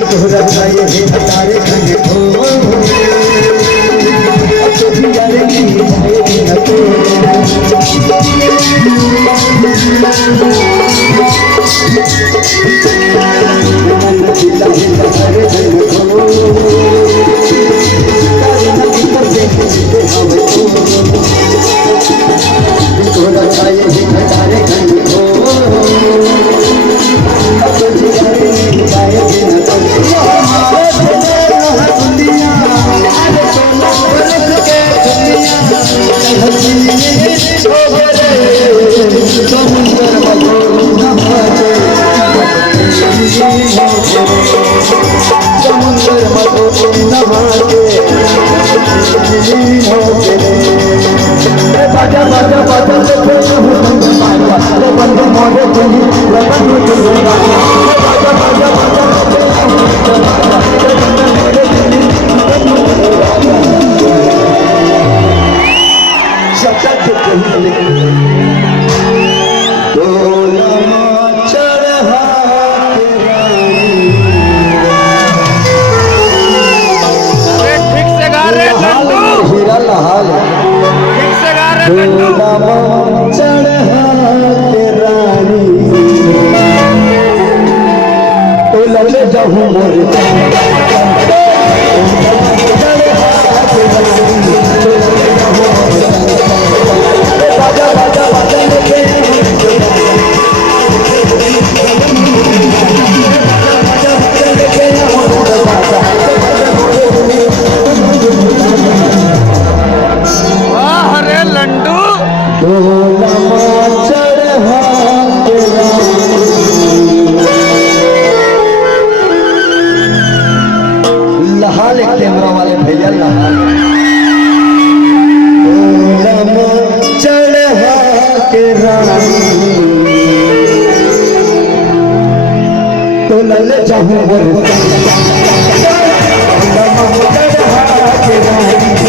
तोहरा छाए हे हजारे खंड हो तो यारे की जाए न तो मन दिला हे हजारे खंड हो करना की करते हम तो तोहरा छाए हे हजारे खंड हो तो यारे की जाए न तो बाजा बाजा बाजा बंद मोरे कैमरा वाले भैया चढ़ा के रानी तो लल जाऊं चढ़ा के रानी